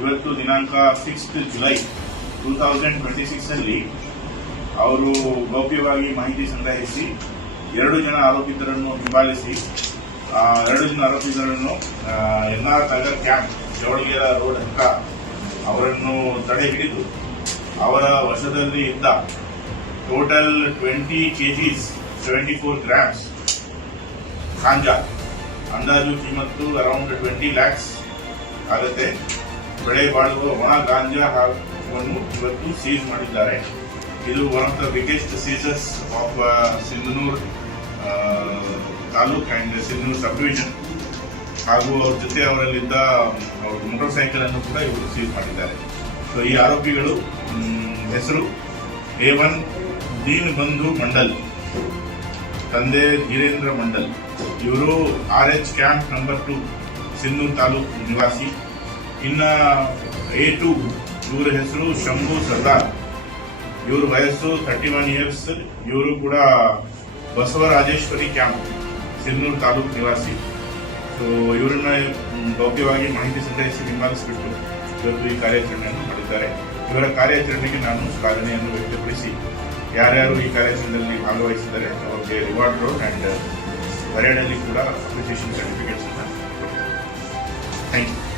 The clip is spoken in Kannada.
ಇವತ್ತು ದಿನಾಂಕ 6th ಜುಲೈ 2026 ಅಲ್ಲಿ ಅವರು ಗೌಪ್ಯವಾಗಿ ಮಾಹಿತಿ ಸಂಗ್ರಹಿಸಿ 2 ಜನ ಆರೋಪಿತರನ್ನು ಹಿಂಬಾಲಿಸಿ 2 ಜನ ಆರೋಪಿತರನ್ನು NR Nagar camp Javalagere road ಹಕ್ಕ ಅವರನ್ನು ತಡೆ ಹಿಡಿದು ಅವರ ವಶದಲ್ಲಿ ಇದ್ದ ಟೋಟಲ್ 20 kgs 74 grams ಗಾಂಜಾ ಅಂದಾಜು ಕಿಮ್ಮತ್ತು ಅರೌಂಡ್ 20 lakhs ಆಗುತ್ತೆ ಬೆಳೆ ಬಾಳುವ ಒಣ ಗಾಂಜಾ ಹಾಗೂ ಇವತ್ತು ಸೀಸ್ ಮಾಡಿದ್ದಾರೆ. ಇದು one of the biggest Caesar's of Sindhanur taluk and Sindhanur sub division. ಹಾಗೂ ಅವ್ರ ಜೊತೆ ಅವರಲ್ಲಿದ್ದ ಮೋಟಾರ್ ಸೈಕಲ್ ಅನ್ನು ಕೂಡ ಇವರು ಸೀಸ್ ಮಾಡಿದ್ದಾರೆ. ಸೊ ಈ ಆರೋಪಿಗಳು ಹೆಸರು A1 ದೀನ್ ಬಂಧು ಮಂಡಲ್, ತಂದೆ ಧೀರೇಂದ್ರ ಮಂಡಲ್. ಇವರು RH camp number 2 Sindhanur taluk ನಿವಾಸಿ. ಇನ್ನ A2 ಇವರ ಹೆಸರು ಶಂಭು ಸರ್ದಾರ್, ಇವರು ವಯಸ್ಸು 31 years. ಇವರು ಕೂಡ ಬಸವರಾಜೇಶ್ವರಿ ಕ್ಯಾಂಪ್ ಸಿಂಧನೂರ್ ತಾಲೂಕ್ ನಿವಾಸಿ. ಸೊ ಇವರನ್ನ ಗೌಪ್ಯವಾಗಿ ಮಾಹಿತಿ ಸಂಗ್ರಹಿಸಿ ಹಿಂಬಾಲಿಸಿಬಿಟ್ಟು ಇವತ್ತು ಈ ಕಾರ್ಯಾಚರಣೆಯನ್ನು ಮಾಡಿದ್ದಾರೆ. ಇವರ ಕಾರ್ಯಾಚರಣೆಗೆ ನಾನು ಶ್ಲಾಘನೆಯನ್ನು ವ್ಯಕ್ತಪಡಿಸಿ ಯಾರ್ಯಾರು ಈ ಕಾರ್ಯಾಚರಣೆಯಲ್ಲಿ ಭಾಗವಹಿಸಿದ್ದಾರೆ ಅವರಿಗೆ ರಿವಾರ್ಡ್ ರೋಡ್ ಅಂಡ್ ಪರೇಡಲ್ಲಿ ಕೂಡ ಅಪ್ರಿಸಿಯೇಷನ್ ಸರ್ಟಿಫಿಕೇಟ್ಸ್ ಅನ್ನು ಕೊಟ್ಟಿದ್ದಾರೆ. Thank you.